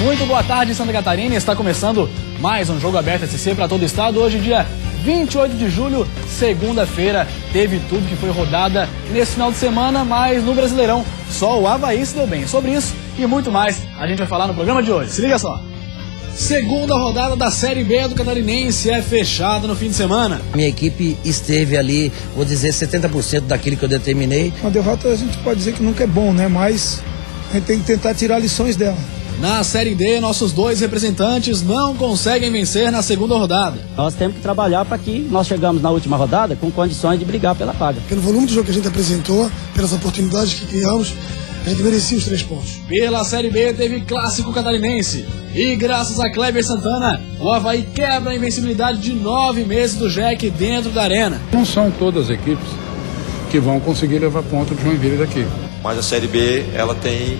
Muito boa tarde, Santa Catarina. Está começando mais um Jogo Aberto SC para todo o estado. Hoje, dia 28 de julho, segunda-feira. Teve tudo que foi rodada nesse final de semana, mas no Brasileirão só o Avaí se deu bem. Sobre isso e muito mais, a gente vai falar no programa de hoje. Se liga só. Segunda rodada da Série B do Catarinense é fechada no fim de semana. Minha equipe esteve ali, vou dizer, 70% daquilo que eu determinei. Uma derrota a gente pode dizer que nunca é bom, né? Mas a gente tem que tentar tirar lições dela. Na Série D, nossos dois representantes não conseguem vencer na segunda rodada. Nós temos que trabalhar para que nós chegamos na última rodada com condições de brigar pela vaga. Pelo volume de jogo que a gente apresentou, pelas oportunidades que criamos, a gente merecia os 3 pontos. Pela Série B teve Clássico Catarinense. E graças a Kleber Santana, o Avaí quebra a invencibilidade de 9 meses do Jack dentro da arena. Não são todas as equipes que vão conseguir levar ponto de Joinville daqui. Mas a Série B, ela tem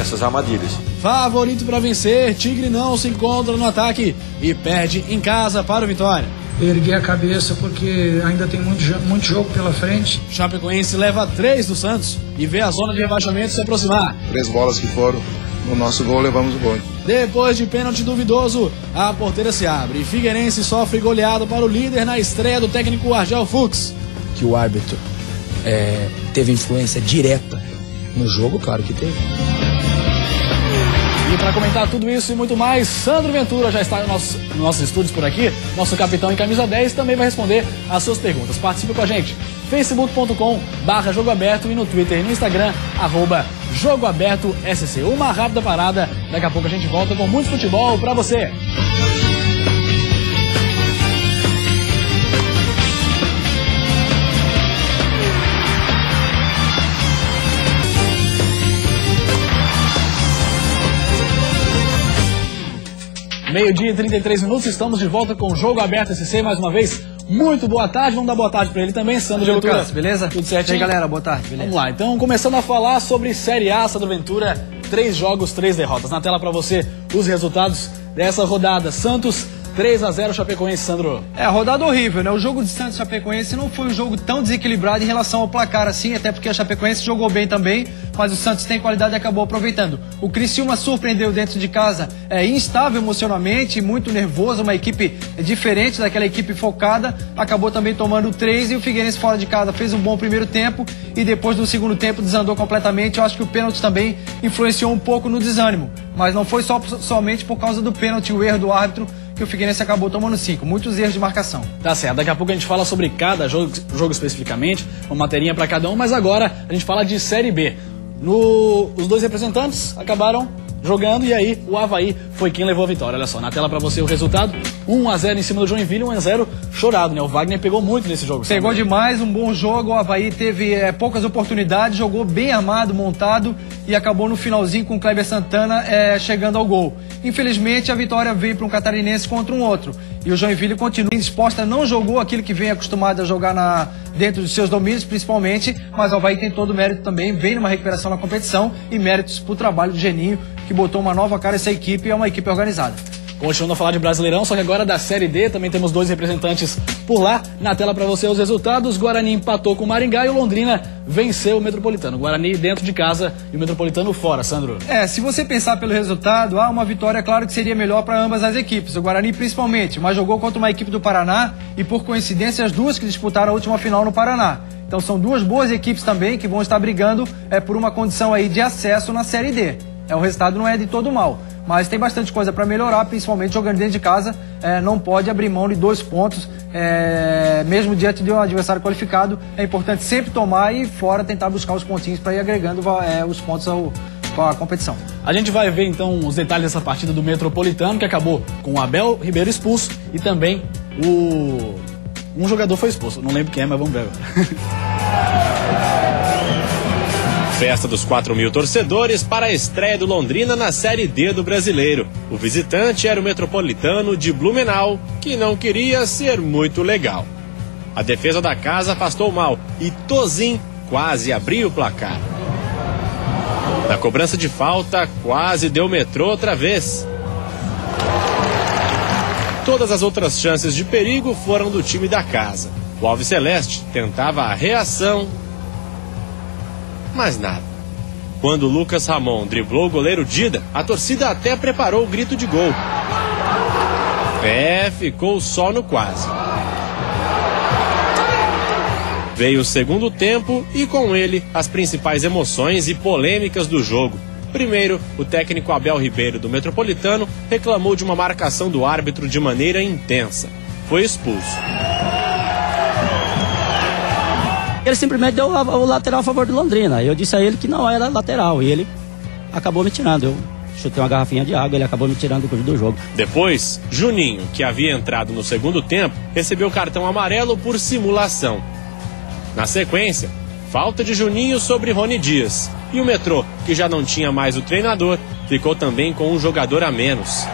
essas armadilhas. Favorito para vencer, Tigre não se encontra no ataque e perde em casa para o Vitória. Erguer a cabeça porque ainda tem muito jogo pela frente. Chapecoense leva 3 do Santos e vê a zona de rebaixamento se aproximar. 3 bolas que foram no nosso gol, levamos o gol. Depois de pênalti duvidoso, a porteira se abre e Figueirense sofre goleado para o líder na estreia do técnico Argel Fux. Que o árbitro teve influência direta no jogo, claro que teve. E para comentar tudo isso e muito mais, Sandro Ventura já está nos nossos estúdios por aqui. Nosso capitão em camisa 10 também vai responder as suas perguntas. Participe com a gente, facebook.com/Jogo Aberto e no Twitter e no Instagram, @Jogo Aberto SC. Uma rápida parada, daqui a pouco a gente volta com muito futebol para você. Meio-dia e 33 minutos, estamos de volta com o Jogo Aberto SC mais uma vez. Muito boa tarde, vamos dar boa tarde para ele também, Sandro Ventura. Lucas, beleza? Tudo certinho? E aí, galera, boa tarde, beleza? Vamos lá, então começando a falar sobre Série A, Sandro Ventura, 3 jogos, 3 derrotas. Na tela para você os resultados dessa rodada. Santos 3-0 Chapecoense, Sandro. Rodada horrível, né? O jogo de Santos e Chapecoense não foi um jogo tão desequilibrado em relação ao placar assim, até porque a Chapecoense jogou bem também, mas o Santos tem qualidade e acabou aproveitando. O Criciúma surpreendeu dentro de casa, instável emocionalmente, muito nervoso, uma equipe diferente daquela equipe focada, acabou também tomando 3 e o Figueirense fora de casa fez um bom primeiro tempo e depois do segundo tempo desandou completamente. Eu acho que o pênalti também influenciou um pouco no desânimo, mas não foi somente por causa do pênalti, o erro do árbitro, que o Figueirense acabou tomando 5. Muitos erros de marcação. Tá certo, daqui a pouco a gente fala sobre cada jogo especificamente, uma materinha para cada um, mas agora a gente fala de Série B. Os dois representantes acabaram jogando e aí o Avaí foi quem levou a vitória. Olha só, na tela para você o resultado, 1-0 em cima do Joinville, 1-0 chorado, né? O Wagner pegou muito nesse jogo. Pegou demais, um bom jogo, o Avaí teve poucas oportunidades, jogou bem armado, montado e acabou no finalzinho com o Kleber Santana chegando ao gol. Infelizmente a vitória veio para um catarinense contra um outro e o Joinville continua indisposta, não jogou aquilo que vem acostumado a jogar dentro dos seus domínios principalmente, mas o Avaí tem todo o mérito também, vem numa recuperação na competição e méritos para o trabalho do Geninho, que botou uma nova cara essa equipe e é uma equipe organizada. Continuando a falar de Brasileirão, só que agora da Série D, também temos 2 representantes por lá. Na tela para você os resultados, Guarani empatou com o Maringá e o Londrina venceu o Metropolitano. Guarani dentro de casa e o Metropolitano fora, Sandro. Se você pensar pelo resultado, uma vitória, claro que seria melhor para ambas as equipes, o Guarani principalmente, mas jogou contra uma equipe do Paraná e por coincidência as duas que disputaram a última final no Paraná. Então são 2 boas equipes também que vão estar brigando por uma condição aí de acesso na Série D. O resultado não é de todo mal, mas tem bastante coisa para melhorar, principalmente jogando dentro de casa. Não pode abrir mão de 2 pontos, mesmo diante de um adversário qualificado. É importante sempre tomar e fora tentar buscar os pontinhos para ir agregando os pontos à competição. A gente vai ver então os detalhes dessa partida do Metropolitano, que acabou com o Abel Ribeiro expulso e também um jogador foi expulso. Não lembro quem é, mas vamos ver agora. Festa dos 4.000 torcedores para a estreia do Londrina na Série D do Brasileiro. O visitante era o Metropolitano de Blumenau, que não queria ser muito legal. A defesa da casa afastou mal e Tozin quase abriu o placar. Na cobrança de falta, quase deu metrô outra vez. Todas as outras chances de perigo foram do time da casa. O Alviceleste tentava a reação, mas nada. Quando Lucas Ramon driblou o goleiro Dida, a torcida até preparou o grito de gol. Ficou só no quase. Veio o segundo tempo e com ele as principais emoções e polêmicas do jogo. Primeiro, o técnico Abel Ribeiro do Metropolitano reclamou de uma marcação do árbitro de maneira intensa. Foi expulso. Ele simplesmente deu o lateral a favor do Londrina. Eu disse a ele que não era lateral e ele acabou me tirando. Eu chutei uma garrafinha de água, ele acabou me tirando do jogo. Depois, Juninho, que havia entrado no segundo tempo, recebeu cartão amarelo por simulação. Na sequência, falta de Juninho sobre Rony Dias. E o Metrô, que já não tinha mais o treinador, ficou também com um jogador a menos.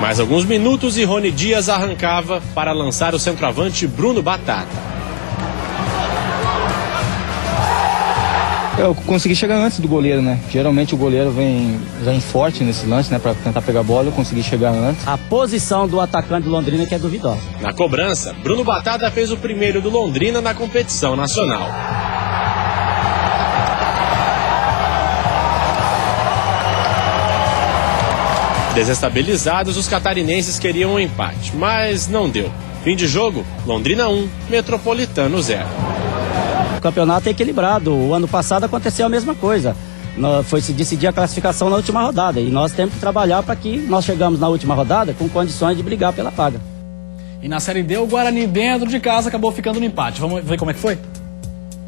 Mais alguns minutos e Rony Dias arrancava para lançar o centroavante Bruno Batata. Eu consegui chegar antes do goleiro, né? Geralmente o goleiro vem forte nesse lance, né? Pra tentar pegar a bola, eu consegui chegar antes. A posição do atacante do Londrina que é duvidosa. Na cobrança, Bruno Batata fez o primeiro do Londrina na competição nacional. Desestabilizados, os catarinenses queriam um empate, mas não deu. Fim de jogo, Londrina 1, Metropolitano 0. O campeonato é equilibrado. O ano passado aconteceu a mesma coisa. Foi se decidir a classificação na última rodada. E nós temos que trabalhar para que nós chegamos na última rodada com condições de brigar pela vaga. E na Série D, o Guarani dentro de casa acabou ficando no empate. Vamos ver como é que foi?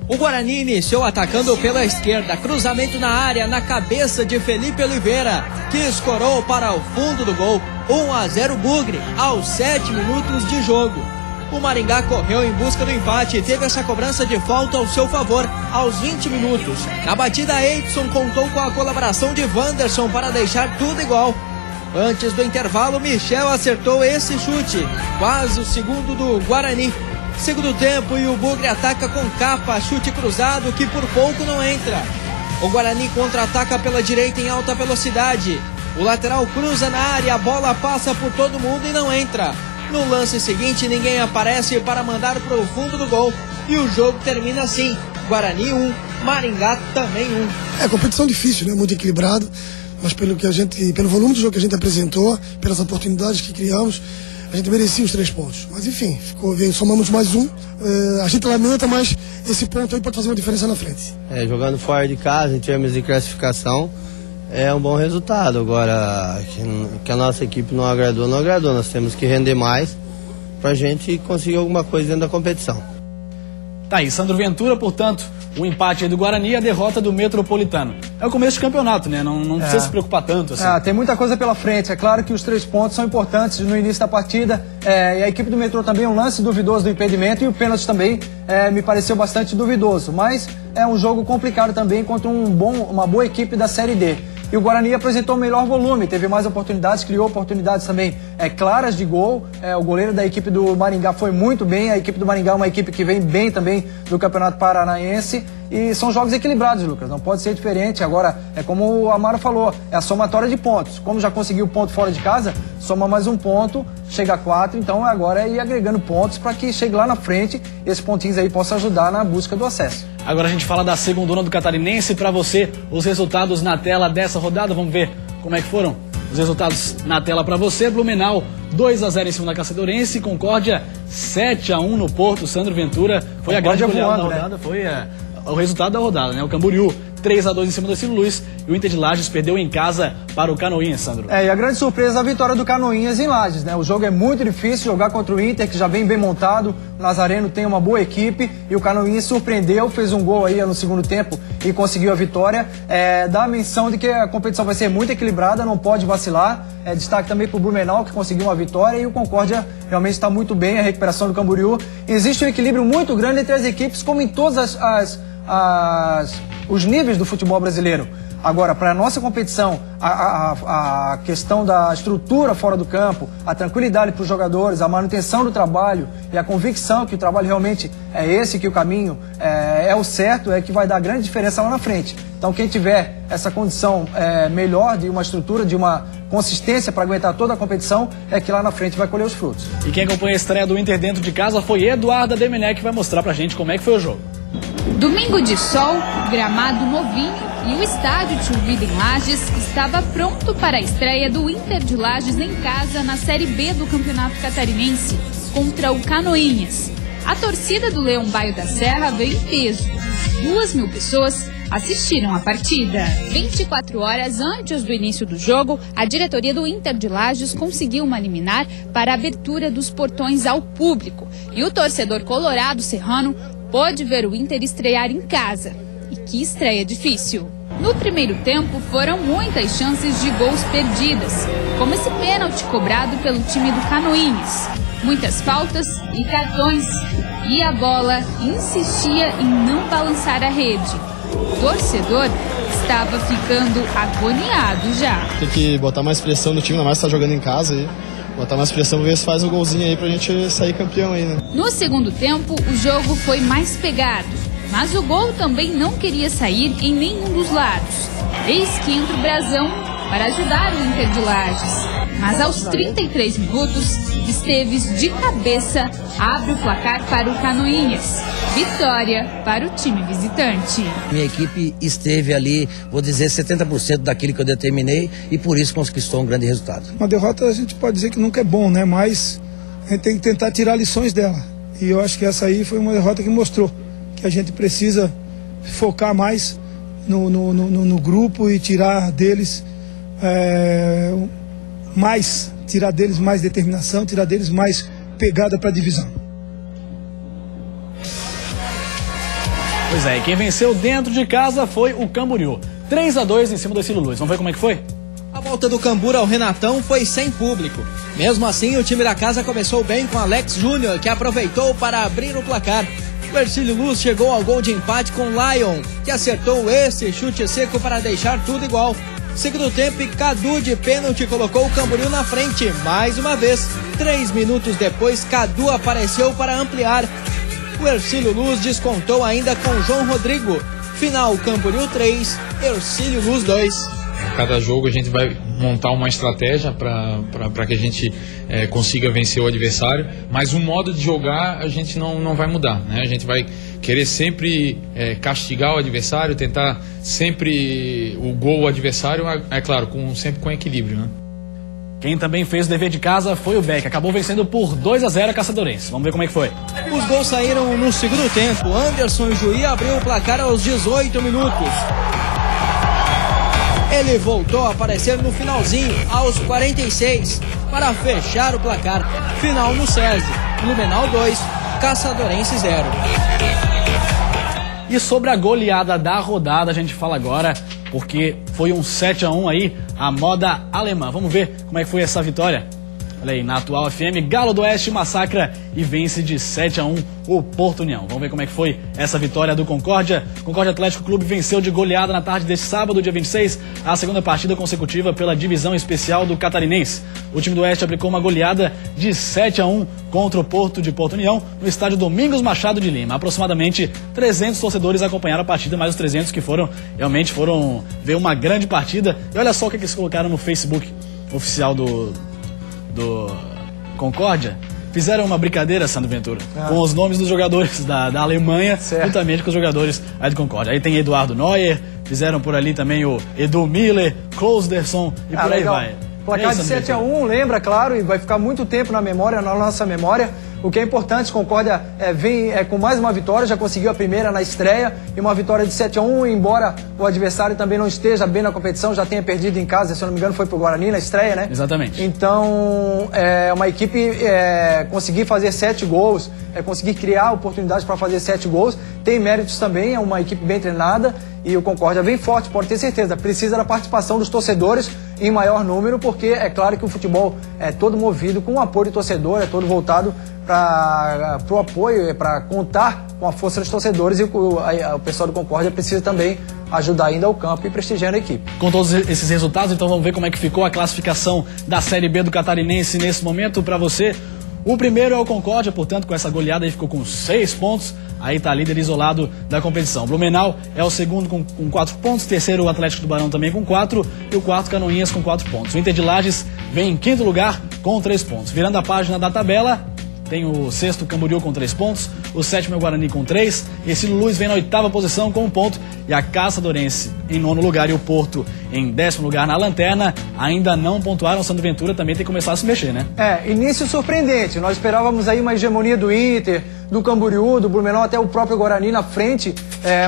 O Guarani iniciou atacando pela esquerda, cruzamento na área, na cabeça de Felipe Oliveira, que escorou para o fundo do gol. 1-0 Bugre, aos 7 minutos de jogo. O Maringá correu em busca do empate e teve essa cobrança de falta ao seu favor aos 20 minutos. Na batida, Edson contou com a colaboração de Wanderson para deixar tudo igual. Antes do intervalo, Michel acertou esse chute, quase o segundo do Guarani. Segundo tempo e o Bugre ataca com Capa, chute cruzado que por pouco não entra. O Guarani contra-ataca pela direita em alta velocidade. O lateral cruza na área, a bola passa por todo mundo e não entra. No lance seguinte, ninguém aparece para mandar para o fundo do gol. E o jogo termina assim. Guarani 1, Maringá também 1. É competição difícil, né? Muito equilibrado. Mas pelo volume do jogo que a gente apresentou, pelas oportunidades que criamos, a gente merecia os 3 pontos. Mas enfim, somamos mais um. A gente lamenta, mas esse ponto aí pode fazer uma diferença na frente. Jogando fora de casa, em termos de classificação, é um bom resultado. Agora, que a nossa equipe não agradou. Nós temos que render mais para a gente conseguir alguma coisa dentro da competição. Tá aí, Sandro Ventura, portanto, o empate aí do Guarani e a derrota do Metropolitano. É o começo do campeonato, né? Não precisa se preocupar tanto assim. Tem muita coisa pela frente. É claro que os 3 pontos são importantes no início da partida. E a equipe do Metrô também, um lance duvidoso do impedimento e o pênalti também me pareceu bastante duvidoso. Mas é um jogo complicado também contra uma boa equipe da Série D. E o Guarani apresentou o melhor volume, teve mais oportunidades, criou oportunidades também claras de gol. O goleiro da equipe do Maringá foi muito bem, a equipe do Maringá é uma equipe que vem bem também do Campeonato Paranaense. E são jogos equilibrados, Lucas, não pode ser diferente. Agora, é como o Amaro falou, é a somatória de pontos. Como já conseguiu ponto fora de casa, soma mais um ponto, chega a 4, então agora é ir agregando pontos para que chegue lá na frente, esses pontinhos aí possam ajudar na busca do acesso. Agora a gente fala da segundona do Catarinense. Para você, os resultados na tela dessa rodada, vamos ver como é que foram os resultados na tela para você. Blumenau 2-0 em cima da Caçadorense, Concórdia 7-1 no Porto. Sandro Ventura foi a grande goleada da rodada, foi o resultado da rodada, né? O Camboriú 3-2 em cima do Ciro Luiz e o Inter de Lages perdeu em casa para o Canoinhas, Sandro. E a grande surpresa é a vitória do Canoinhas em Lages, né? O jogo é muito difícil, jogar contra o Inter, que já vem bem montado. O Nazareno tem uma boa equipe e o Canoinhas surpreendeu, fez um gol aí no segundo tempo e conseguiu a vitória. Dá a menção de que a competição vai ser muito equilibrada, não pode vacilar. Destaque também para o Blumenau, que conseguiu uma vitória, e o Concórdia realmente está muito bem, a recuperação do Camboriú. Existe um equilíbrio muito grande entre as equipes, como em todas os níveis do futebol brasileiro. Agora, para a nossa competição, a questão da estrutura fora do campo, a tranquilidade para os jogadores, a manutenção do trabalho e a convicção que o trabalho realmente é esse, que o caminho é o certo, é que vai dar grande diferença lá na frente. Então, quem tiver essa condição melhor de uma estrutura, de uma consistência para aguentar toda a competição, é que lá na frente vai colher os frutos. E quem acompanha a estreia do Inter dentro de casa foi Eduardo Demenec, que vai mostrar para a gente como é que foi o jogo. Domingo de sol, gramado novinho e o estádio Tio Vida em Lages estava pronto para a estreia do Inter de Lages em casa na Série B do Campeonato Catarinense, contra o Canoinhas. A torcida do Leão Baio da Serra veio em peso. 2.000 pessoas assistiram a partida. 24 horas antes do início do jogo, a diretoria do Inter de Lages conseguiu uma liminar para a abertura dos portões ao público. E o torcedor colorado serrano pôde ver o Inter estrear em casa. E que estreia difícil! No primeiro tempo, foram muitas chances de gols perdidas, como esse pênalti cobrado pelo time do Canoinhas. Muitas faltas e cartões. E a bola insistia em não balançar a rede. O torcedor estava ficando agoniado já. Tem que botar mais pressão no time, ainda mais que tá jogando em casa aí. Botar mais pressão, ver se faz um golzinho aí pra gente sair campeão aí, né? No segundo tempo, o jogo foi mais pegado. Mas o gol também não queria sair em nenhum dos lados. Eis que entra o Brasão para ajudar o Inter de Lages. Mas aos 33 minutos, Esteves de cabeça abre o placar para o Canoinhas. Vitória para o time visitante. Minha equipe esteve ali, vou dizer, 70% daquilo que eu determinei e por isso conquistou um grande resultado. Uma derrota a gente pode dizer que nunca é bom, né? Mas a gente tem que tentar tirar lições dela. E eu acho que essa aí foi uma derrota que mostrou que a gente precisa focar mais no grupo e tirar deles mais determinação, tirar deles mais pegada para a divisão. Pois é, e quem venceu dentro de casa foi o Camboriú. 3-2 em cima do Ercílio Luz. Vamos ver como é que foi? A volta do Cambura ao Renatão foi sem público. Mesmo assim, o time da casa começou bem com Alex Júnior, que aproveitou para abrir o placar. O Ercílio Luz chegou ao gol de empate com Lion, que acertou esse chute seco para deixar tudo igual. Segundo tempo, Cadu de pênalti colocou o Camboriú na frente, mais uma vez. 3 minutos depois, Cadu apareceu para ampliar. O Ercílio Luz descontou ainda com João Rodrigo. Final, Camboriú 3, Ercílio Luz 2. Cada jogo a gente vai montar uma estratégia para que a gente consiga vencer o adversário, mas o modo de jogar a gente não vai mudar, né? A gente vai querer sempre castigar o adversário, tentar sempre o gol ao adversário, é claro, sempre com equilíbrio, né? Quem também fez o dever de casa foi o Beck. Acabou vencendo por 2-0 a Caçadorense. Vamos ver como é que foi. Os gols saíram no segundo tempo. Anderson Juí abriu o placar aos 18 minutos. Ele voltou a aparecer no finalzinho, aos 46, para fechar o placar. Final no SESI. Blumenau 2, Caçadorense 0. E sobre a goleada da rodada, a gente fala agora, porque foi um 7-1 aí, a moda alemã. Vamos ver como é que foi essa vitória. Olha aí, na Atual FM, Galo do Oeste massacra e vence de 7-1 o Porto União. Vamos ver como é que foi essa vitória do Concórdia. Concórdia Atlético Clube venceu de goleada na tarde deste sábado, dia 26, a segunda partida consecutiva pela divisão especial do Catarinense. O time do Oeste aplicou uma goleada de 7-1 contra o Porto de Porto União no estádio Domingos Machado de Lima. Aproximadamente 300 torcedores acompanharam a partida, mais os 300 que realmente foram ver uma grande partida. E olha só o que eles colocaram no Facebook oficial do Concórdia. Fizeram uma brincadeira, Sandro Ventura, com os nomes dos jogadores da Alemanha, juntamente com os jogadores aí do Concórdia. Aí tem Eduardo Neuer, fizeram por ali também o Edu Miller, Klausderson e por aí vai. Placar de 7-1, lembra, claro, e vai ficar muito tempo na nossa memória. O que é importante, Concórdia vem com mais uma vitória, já conseguiu a primeira na estreia, e uma vitória de 7-1, embora o adversário também não esteja bem na competição, já tenha perdido em casa, se eu não me engano foi pro Guarani na estreia, né? Exatamente. Então, uma equipe conseguir fazer 7 gols, conseguir criar oportunidades para fazer 7 gols, tem méritos também, é uma equipe bem treinada, e o Concórdia vem forte, pode ter certeza, precisa da participação dos torcedores em maior número, porque é claro que o futebol é todo movido com o apoio do torcedor, é todo voltado para o apoio, para contar com a força dos torcedores, e o pessoal do Concórdia precisa também ajudar ainda o campo e prestigiando a equipe. Com todos esses resultados, então vamos ver como é que ficou a classificação da Série B do Catarinense nesse momento para você. O primeiro é o Concórdia, portanto, com essa goleada aí ficou com 6 pontos. Aí está líder isolado da competição. Blumenau é o segundo com 4 pontos, terceiro o Atlético Tubarão também com 4 e o quarto Canoinhas com 4 pontos. O Inter de Lages vem em quinto lugar com 3 pontos. Virando a página da tabela, tem o sexto Camboriú com 3 pontos, o sétimo é o Guarani com 3, esse Luz vem na 8ª posição com 1 ponto, e a Caçadorense em 9º lugar e o Porto em 10º lugar na lanterna, ainda não pontuaram. O Sandro Ventura também tem que começar a se mexer, né? Início surpreendente, nós esperávamos aí uma hegemonia do Inter, do Camboriú, do Blumenau, até o próprio Guarani na frente,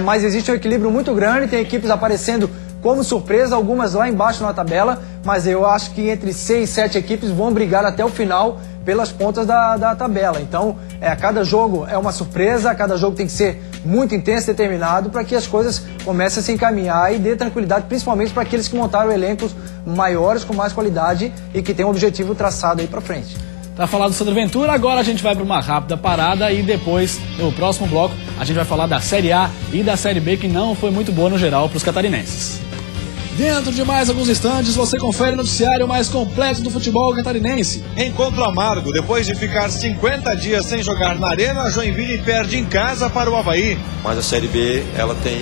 mas existe um equilíbrio muito grande, tem equipes aparecendo como surpresa, algumas lá embaixo na tabela, mas eu acho que entre 6 e 7 equipes vão brigar até o final pelas pontas da tabela. Então, cada jogo é uma surpresa, cada jogo tem que ser muito intenso, determinado, para que as coisas comecem a se encaminhar e dê tranquilidade, principalmente para aqueles que montaram elencos maiores, com mais qualidade e que têm um objetivo traçado aí para frente. Tá falado do Sandro Ventura, agora a gente vai para uma rápida parada e depois, no próximo bloco, a gente vai falar da Série A e da Série B, que não foi muito boa no geral para os catarinenses. Dentro de mais alguns instantes, você confere o noticiário mais completo do futebol catarinense. Encontro amargo. Depois de ficar 50 dias sem jogar na Arena, a Joinville perde em casa para o Avaí. Mas a Série B, ela tem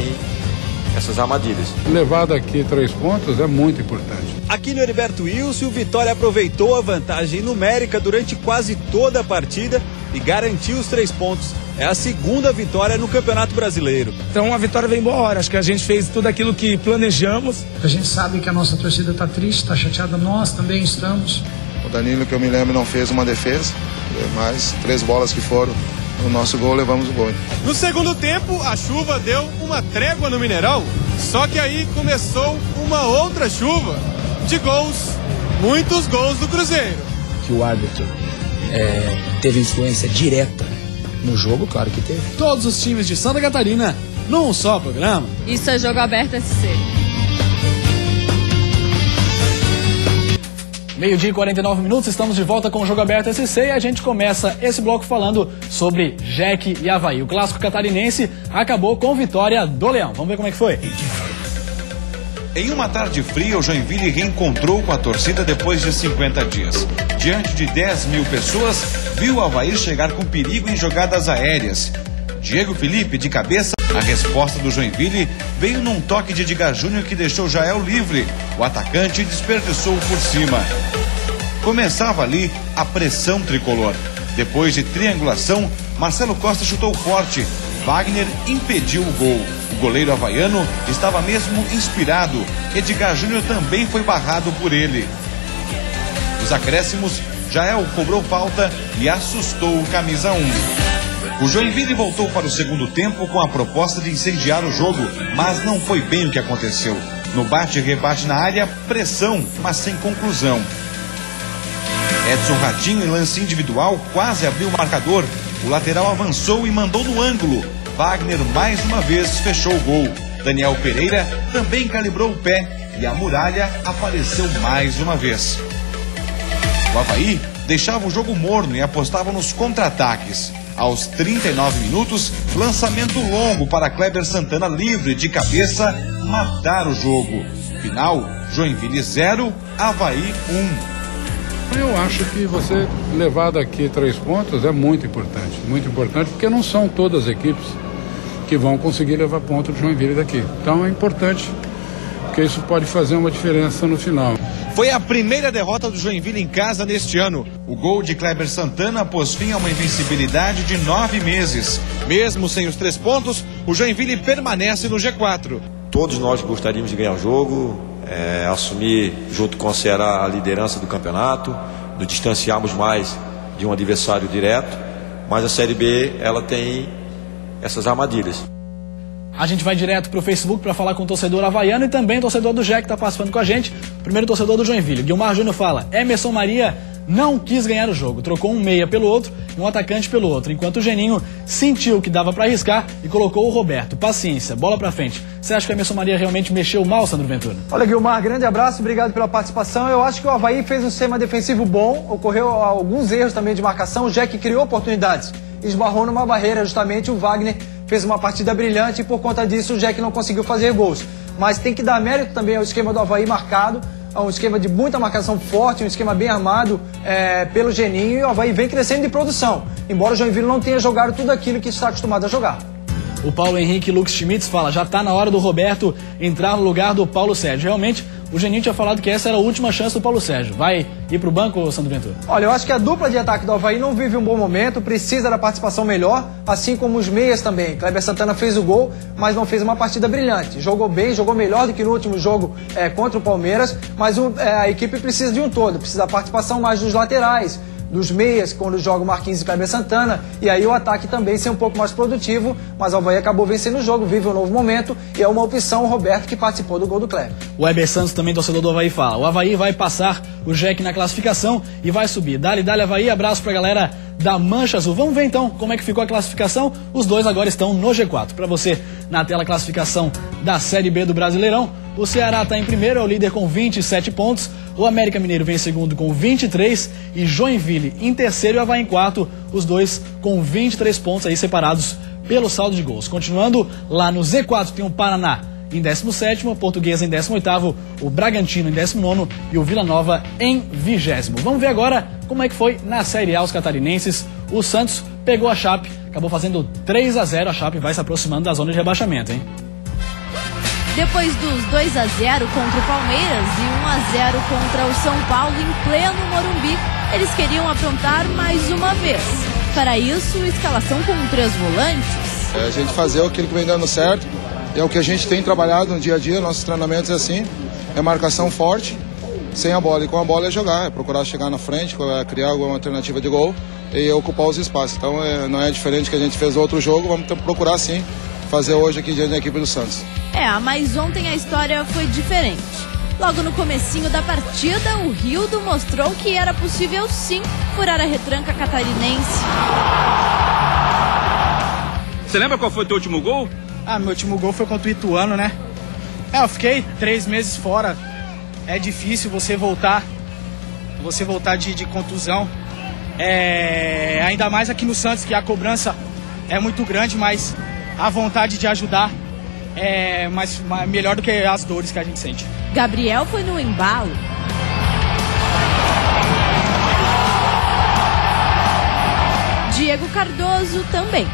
essas armadilhas. Levar daqui 3 pontos é muito importante. Aqui no Heriberto Wilson, o Vitória aproveitou a vantagem numérica durante quase toda a partida e garantiu os 3 pontos. É a segunda vitória no Campeonato Brasileiro. Então a vitória vem boa hora. Acho que a gente fez tudo aquilo que planejamos. A gente sabe que a nossa torcida está triste, está chateada. Nós também estamos. O Danilo, que eu me lembro, não fez uma defesa, mas 3 bolas que foram no nosso gol, levamos o gol. No segundo tempo, a chuva deu uma trégua no Mineirão. Só que aí começou uma outra chuva de gols. Muitos gols do Cruzeiro. Que o árbitro teve influência direta no jogo, claro que teve. Todos os times de Santa Catarina num só programa. Isso é Jogo Aberto SC. Meio-dia e 49 minutos, estamos de volta com o Jogo Aberto SC e a gente começa esse bloco falando sobre Jack e Avaí. O clássico catarinense acabou com vitória do Leão. Vamos ver como é que foi. Em uma tarde fria, o Joinville reencontrou com a torcida depois de 50 dias. Diante de 10 mil pessoas, viu o Avaí chegar com perigo em jogadas aéreas. Diego Felipe, de cabeça, a resposta do Joinville veio num toque de Edgar Júnior que deixou Jael livre. O atacante desperdiçou por cima. Começava ali a pressão tricolor. Depois de triangulação, Marcelo Costa chutou forte. Wagner impediu o gol. O goleiro havaiano estava mesmo inspirado. Edgar Júnior também foi barrado por ele. Nos acréscimos, Jael cobrou falta e assustou o camisa 1. O Joinville voltou para o segundo tempo com a proposta de incendiar o jogo, mas não foi bem o que aconteceu. No bate e rebate na área, pressão, mas sem conclusão. Edson Ratinho, em lance individual, quase abriu o marcador. O lateral avançou e mandou no ângulo. Wagner mais uma vez fechou o gol. Daniel Pereira também calibrou o pé e a muralha apareceu mais uma vez. O Avaí deixava o jogo morno e apostava nos contra-ataques. Aos 39 minutos, lançamento longo para Kleber Santana livre de cabeça, matar o jogo. Final, Joinville 0, Avaí 1. Eu acho que você levar daqui 3 pontos é muito importante porque não são todas as equipes que vão conseguir levar ponto do Joinville daqui. Então é importante, porque isso pode fazer uma diferença no final. Foi a primeira derrota do Joinville em casa neste ano. O gol de Kleber Santana pôs fim a uma invencibilidade de 9 meses. Mesmo sem os 3 pontos, o Joinville permanece no G4. Todos nós gostaríamos de ganhar o jogo, assumir junto com o Ceará a liderança do campeonato, nos distanciarmos mais de um adversário direto, mas a Série B, ela tem essas armadilhas. A gente vai direto para o Facebook para falar com o torcedor havaiano e também o torcedor do Jack que está participando com a gente. Primeiro torcedor do Joinville, Guilmar Júnior fala: Emerson Maria não quis ganhar o jogo, trocou um meia pelo outro e um atacante pelo outro, enquanto o Geninho sentiu que dava para arriscar e colocou o Roberto. Paciência, bola para frente. Você acha que o Emerson Maria realmente mexeu mal, Sandro Ventura? Olha, Guilmar, grande abraço, obrigado pela participação. Eu acho que o Avaí fez um sistema defensivo bom, ocorreu alguns erros também de marcação, o Jack criou oportunidades, esbarrou numa barreira, justamente o Wagner fez uma partida brilhante e por conta disso o Jack não conseguiu fazer gols. Mas tem que dar mérito também ao esquema do Avaí marcado, a um esquema de muita marcação forte, um esquema bem armado pelo Geninho, e o Avaí vem crescendo de produção, embora o Joinville não tenha jogado tudo aquilo que está acostumado a jogar. O Paulo Henrique Lux Schmitz fala: já está na hora do Roberto entrar no lugar do Paulo Sérgio. Realmente, o Geninho tinha falado que essa era a última chance do Paulo Sérgio. Vai ir pro banco, Sandro Ventura? Olha, eu acho que a dupla de ataque do Avaí não vive um bom momento, precisa da participação melhor, assim como os meias também. Kleber Santana fez o gol, mas não fez uma partida brilhante. Jogou bem, jogou melhor do que no último jogo contra o Palmeiras, mas a equipe precisa de um todo, precisa da participação mais dos laterais, dos meias, quando joga o Marquinhos e Kleber Santana, e aí o ataque também ser um pouco mais produtivo, mas o Avaí acabou vencendo o jogo, vive um novo momento, e é uma opção o Roberto, que participou do gol do Kleber. O Heber Santos, também torcedor do Avaí, fala: o Avaí vai passar o Jack na classificação e vai subir. Dale, Avaí, abraço pra galera da Mancha Azul. Vamos ver então como é que ficou a classificação. Os dois agora estão no G4. Para você, na tela, a classificação da Série B do Brasileirão. O Ceará está em primeiro, é o líder com 27 pontos. O América Mineiro vem em segundo com 23 e Joinville em terceiro e o Avaí em quarto, os dois com 23 pontos aí separados pelo saldo de gols. Continuando lá no Z4 tem o Paraná em 17º, a Portuguesa em 18º, o Bragantino em 19º e o Vila Nova em 20º. Vamos ver agora como é que foi na Série A os catarinenses. O Santos pegou a Chape, acabou fazendo 3-0, a Chape vai se aproximando da zona de rebaixamento, hein? Depois dos 2-0 contra o Palmeiras e 1-0 contra o São Paulo em pleno Morumbi, eles queriam aprontar mais uma vez. Para isso, escalação com 3 volantes. A gente fazer aquilo que vem dando certo, é o que a gente tem trabalhado no dia a dia, nossos treinamentos é assim, é marcação forte, sem a bola, e com a bola é jogar, é procurar chegar na frente, criar alguma alternativa de gol e ocupar os espaços. Então não é diferente do que a gente fez no outro jogo, vamos procurar sim fazer hoje aqui diante da equipe do Santos. Mas ontem a história foi diferente. Logo no comecinho da partida, o Rildo mostrou que era possível sim furar a retranca catarinense. Você lembra qual foi o teu último gol? Meu último gol foi contra o Ituano, né? Eu fiquei 3 meses fora. É difícil você voltar de contusão. Ainda mais aqui no Santos, que a cobrança é muito grande, mas a vontade de ajudar é melhor do que as dores que a gente sente. Gabriel foi no embalo. Diego Cardoso também.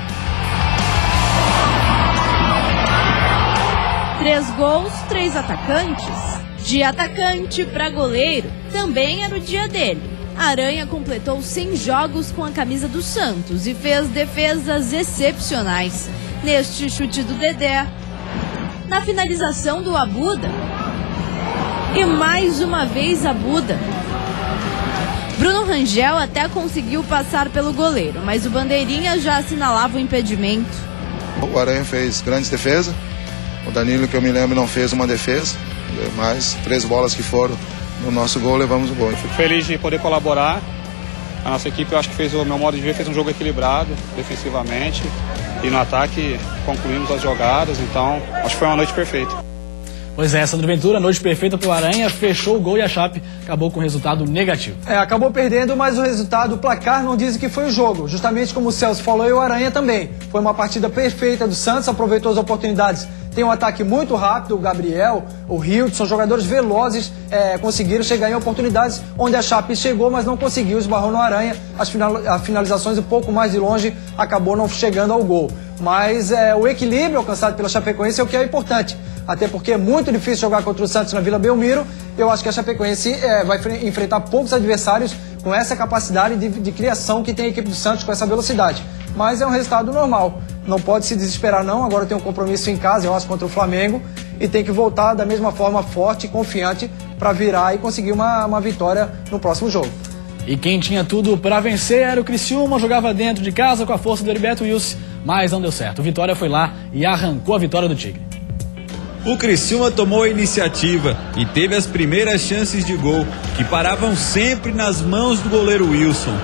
3 gols, 3 atacantes. De atacante para goleiro, também era o dia dele. Aranha completou 100 jogos com a camisa do Santos e fez defesas excepcionais. Neste chute do Dedé, na finalização do Abuda e mais uma vez Abuda. Bruno Rangel até conseguiu passar pelo goleiro, mas o bandeirinha já assinalava o impedimento. O Aranha fez grandes defesas, o Danilo, que eu me lembro, não fez uma defesa, mas 3 bolas que foram no nosso gol, levamos o gol. Fico feliz de poder colaborar. A nossa equipe, eu acho que fez, o meu modo de ver, fez um jogo equilibrado defensivamente. E no ataque concluímos as jogadas, então acho que foi uma noite perfeita. Pois é, Sandro Ventura, noite perfeita para o Aranha, fechou o gol e a Chape acabou com resultado negativo. Acabou perdendo, mas o resultado, o placar não diz que foi o jogo. Justamente como o Celso falou, e o Aranha também. Foi uma partida perfeita do Santos, aproveitou as oportunidades. Tem um ataque muito rápido, o Gabriel, o Rildo, são jogadores velozes, conseguiram chegar em oportunidades onde a Chape chegou, mas não conseguiu, esbarrou no Aranha. As finalizações um pouco mais de longe, acabou não chegando ao gol. Mas o equilíbrio alcançado pela Chapecoense é o que é importante. Até porque é muito difícil jogar contra o Santos na Vila Belmiro. Eu acho que a Chapecoense vai enfrentar poucos adversários com essa capacidade de criação que tem a equipe do Santos, com essa velocidade. Mas é um resultado normal. Não pode se desesperar não, agora tem um compromisso em casa, eu acho, contra o Flamengo. E tem que voltar da mesma forma forte e confiante para virar e conseguir uma vitória no próximo jogo. E quem tinha tudo para vencer era o Criciúma, jogava dentro de casa com a força do Heriberto Wilson, mas não deu certo. O Vitória foi lá e arrancou a vitória do Tigre. O Criciúma tomou a iniciativa e teve as primeiras chances de gol, que paravam sempre nas mãos do goleiro Wilson.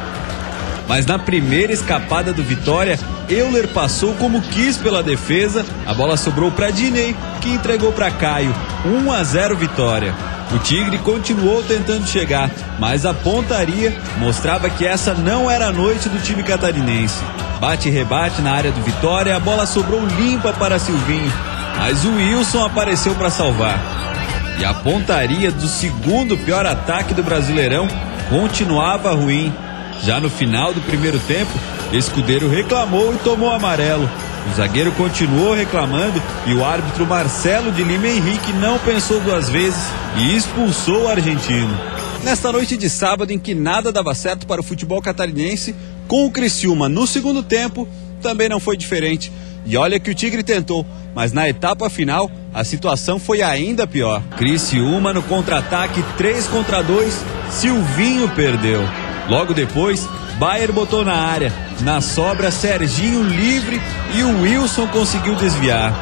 Mas na primeira escapada do Vitória, Euler passou como quis pela defesa, a bola sobrou para Diney, que entregou para Caio. 1-0 Vitória. O Tigre continuou tentando chegar, mas a pontaria mostrava que essa não era a noite do time catarinense. Bate e rebate na área do Vitória, a bola sobrou limpa para Silvinho, mas o Wilson apareceu para salvar. E a pontaria do segundo pior ataque do Brasileirão continuava ruim. Já no final do primeiro tempo, Escudeiro reclamou e tomou amarelo. O zagueiro continuou reclamando e o árbitro Marcelo de Lima Henrique não pensou 2 vezes e expulsou o argentino. Nesta noite de sábado em que nada dava certo para o futebol catarinense, com o Criciúma no segundo tempo, também não foi diferente. E olha que o Tigre tentou, mas na etapa final a situação foi ainda pior. Criciúma no contra-ataque 3 contra 2, Silvinho perdeu. Logo depois, Baier botou na área. Na sobra, Serginho livre e o Wilson conseguiu desviar.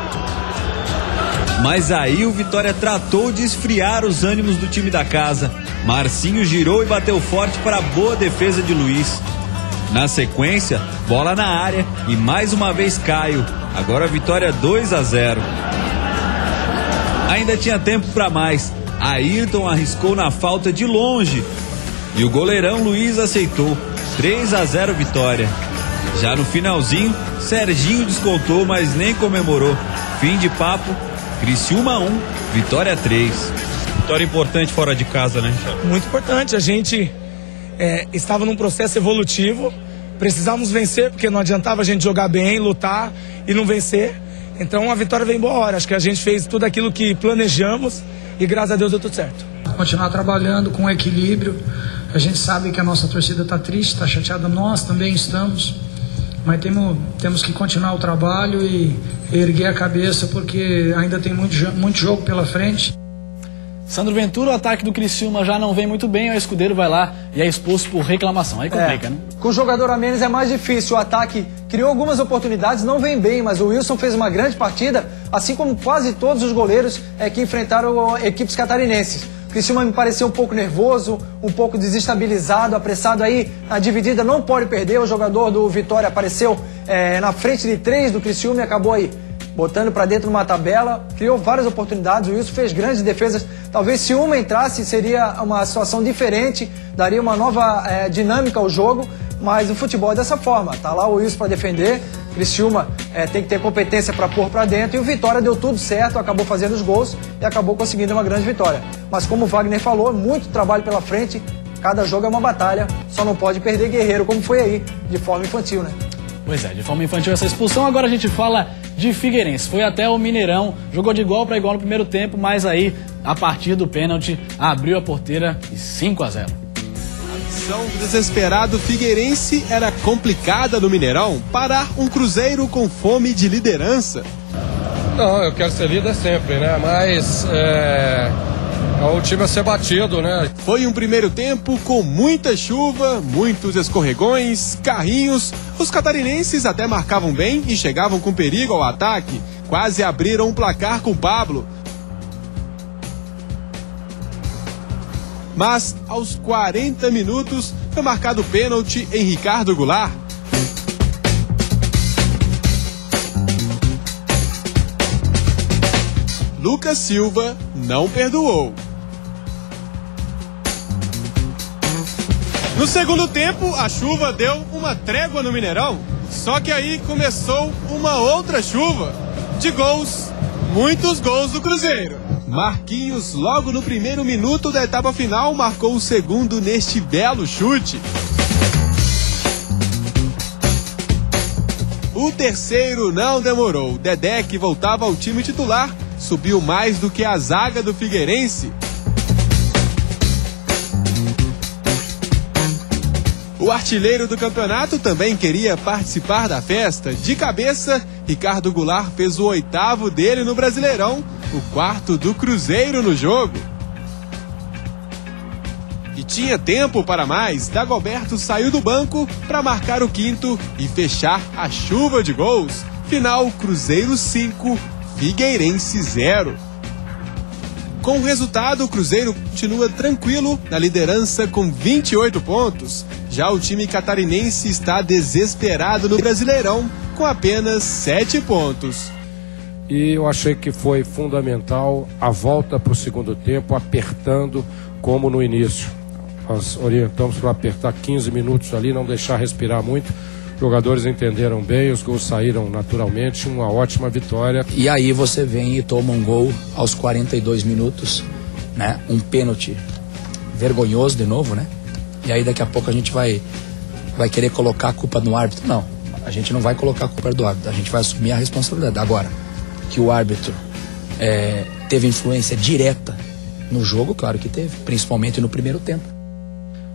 Mas aí o Vitória tratou de esfriar os ânimos do time da casa. Marcinho girou e bateu forte para a boa defesa de Luiz. Na sequência, bola na área e mais uma vez Caio. Agora a Vitória 2-0. Ainda tinha tempo para mais. Ayrton arriscou na falta de longe e o goleirão Luiz aceitou. 3-0 Vitória. Já no finalzinho, Serginho descontou, mas nem comemorou. Fim de papo, Criciúma 1, Vitória 3. Vitória importante fora de casa, né? Muito importante. A gente estava num processo evolutivo. Precisávamos vencer, porque não adiantava a gente jogar bem, lutar e não vencer. Então a vitória vem boa hora. Acho que a gente fez tudo aquilo que planejamos e graças a Deus deu tudo certo. Continuar trabalhando com equilíbrio. A gente sabe que a nossa torcida está triste, está chateada, nós também estamos, mas temos que continuar o trabalho e erguer a cabeça, porque ainda tem muito jogo pela frente. Sandro Ventura, o ataque do Criciúma já não vem muito bem, o Escudeiro vai lá e é expulso por reclamação. Aí complica, né? Com o jogador a menos é mais difícil. O ataque criou algumas oportunidades, não vem bem, mas o Wilson fez uma grande partida, assim como quase todos os goleiros que enfrentaram equipes catarinenses. O Criciúma me pareceu um pouco nervoso, um pouco desestabilizado, apressado aí na dividida, não pode perder. O jogador do Vitória apareceu na frente de 3 do Criciúma e acabou aí botando para dentro uma tabela, criou várias oportunidades, o Wilson fez grandes defesas. Talvez se uma entrasse seria uma situação diferente, daria uma nova dinâmica ao jogo, mas o futebol é dessa forma. Tá lá o Wilson para defender, Criciúma tem que ter competência para pôr para dentro, e o Vitória deu tudo certo, acabou fazendo os gols e acabou conseguindo uma grande vitória. Mas como o Wagner falou, muito trabalho pela frente, cada jogo é uma batalha, só não pode perder guerreiro, como foi aí, de forma infantil, né? Pois é, de forma infantil essa expulsão. Agora a gente fala de Figueirense. Foi até o Mineirão, jogou de igual para igual no primeiro tempo, mas aí, a partir do pênalti, abriu a porteira e 5-0. A missão do desesperado Figueirense era complicada no Mineirão, parar um Cruzeiro com fome de liderança. Não, eu quero ser líder sempre, né? Mas é o time a ser batido, né? Foi um primeiro tempo com muita chuva, muitos escorregões, carrinhos. Os catarinenses até marcavam bem e chegavam com perigo ao ataque. Quase abriram um placar com Pablo. Mas, aos 40 minutos, foi marcado pênalti em Ricardo Goulart. Lucas Silva não perdoou. No segundo tempo, a chuva deu uma trégua no Mineirão. Só que aí começou uma outra chuva de gols, muitos gols do Cruzeiro. Marquinhos, logo no primeiro minuto da etapa final, marcou o segundo neste belo chute. O terceiro não demorou. Dedé, que voltava ao time titular, subiu mais do que a zaga do Figueirense. O artilheiro do campeonato também queria participar da festa. De cabeça, Ricardo Goulart fez o 8º dele no Brasileirão, o 4º do Cruzeiro no jogo. E tinha tempo para mais. Dagoberto saiu do banco para marcar o 5º e fechar a chuva de gols. Final, Cruzeiro 5, Figueirense 0. Com o resultado, o Cruzeiro continua tranquilo na liderança com 28 pontos. Já o time catarinense está desesperado no Brasileirão com apenas 7 pontos. E eu achei que foi fundamental a volta para o segundo tempo, apertando como no início. Nós orientamos para apertar 15 minutos ali, não deixar respirar muito. Os jogadores entenderam bem, os gols saíram naturalmente, uma ótima vitória. E aí você vem e toma um gol aos 42 minutos, né? Um pênalti vergonhoso de novo, né? E aí daqui a pouco a gente vai querer colocar a culpa no árbitro. Não, a gente não vai colocar a culpa do árbitro, a gente vai assumir a responsabilidade. Agora, que o árbitro teve influência direta No jogo, claro que teve, principalmente no primeiro tempo.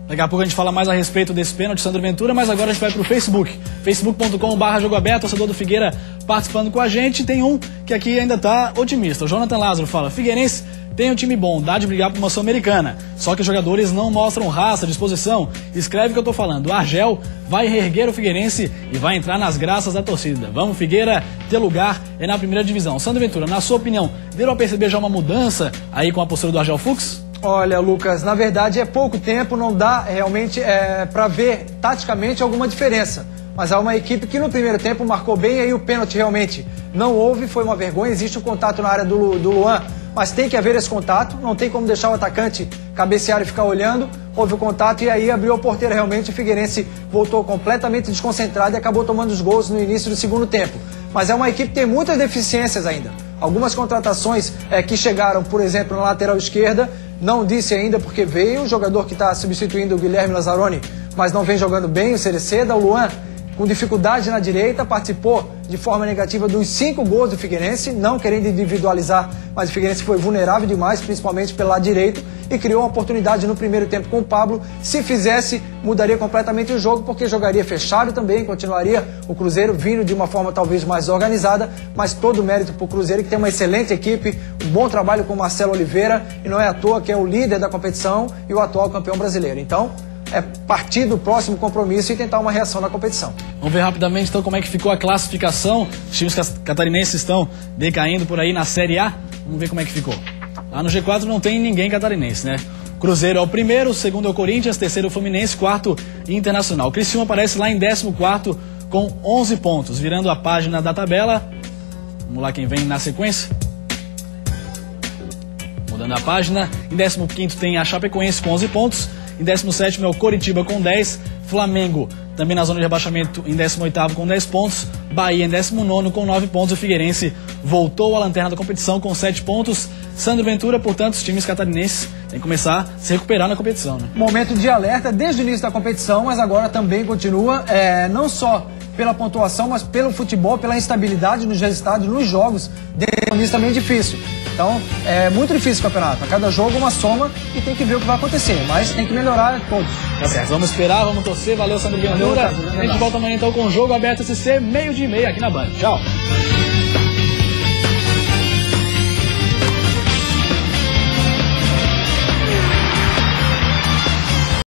Daqui a pouco a gente fala mais a respeito desse pênalti, Sandro Ventura, mas agora a gente vai pro Facebook. facebook.com/Jogo Aberto, torcedor do Figueira participando com a gente. Tem um que aqui ainda tá otimista. O Jonathan Lázaro fala: Figueirense tem um time bom, dá de brigar por uma Sul-Americana. Só que os jogadores não mostram raça, disposição. Escreve o que eu tô falando. O Argel vai reerguer o Figueirense e vai entrar nas graças da torcida. Vamos, Figueira, ter lugar é na primeira divisão. Sandro Ventura, na sua opinião, deram a perceber já uma mudança aí com a postura do Argel Fux? Olha, Lucas, na verdade é pouco tempo, não dá realmente para ver taticamente alguma diferença. Mas há uma equipe que no primeiro tempo marcou bem, aí o pênalti realmente não houve, foi uma vergonha. Existe um contato na área do Luan, mas tem que haver esse contato, não tem como deixar o atacante cabecear e ficar olhando. Houve o contato e aí abriu a porteira realmente, o Figueirense voltou completamente desconcentrado e acabou tomando os gols no início do segundo tempo. Mas é uma equipe que tem muitas deficiências ainda. Algumas contratações que chegaram, por exemplo, na lateral esquerda, não disse ainda porque veio o jogador que está substituindo o Guilherme Lazzaroni, mas não vem jogando bem, o Cereceda. O Luan, com dificuldade na direita, participou de forma negativa dos 5 gols do Figueirense, não querendo individualizar, mas o Figueirense foi vulnerável demais, principalmente pelo lado direito, e criou uma oportunidade no primeiro tempo com o Pablo. Se fizesse, mudaria completamente o jogo, porque jogaria fechado também, continuaria o Cruzeiro vindo de uma forma talvez mais organizada, mas todo o mérito para o Cruzeiro, que tem uma excelente equipe, um bom trabalho com o Marcelo Oliveira, e não é à toa que é o líder da competição e o atual campeão brasileiro. Então, é partir do próximo compromisso e tentar uma reação na competição. Vamos ver rapidamente então como é que ficou a classificação. Os times catarinenses estão decaindo por aí na Série A. Vamos ver como é que ficou. Lá no G4 não tem ninguém catarinense, né? Cruzeiro é o primeiro, o segundo é o Corinthians, terceiro é o Fluminense, quarto Internacional. O Criciúma aparece lá em 14º com 11 pontos. Virando a página da tabela. Vamos lá quem vem na sequência. Mudando a página. Em 15º tem a Chapecoense com 11 pontos. Em 17º é o Coritiba com 10, Flamengo também na zona de rebaixamento em 18º com 10 pontos, Bahia em 19º com 9 pontos, o Figueirense voltou à lanterna da competição com 7 pontos. Sandro Ventura, portanto, os times catarinenses têm que começar a se recuperar na competição, né? Momento de alerta desde o início da competição, mas agora também continua, não só pela pontuação, mas pelo futebol, pela instabilidade nos resultados, nos jogos, isso também é difícil. Então, é muito difícil o campeonato. A cada jogo uma soma e tem que ver o que vai acontecer. Mas tem que melhorar todos. Tá certo. Vamos esperar, vamos torcer. Valeu, Sandro Ventura. A gente volta amanhã então com o Jogo Aberto SC, 12:30 aqui na Band. Tchau.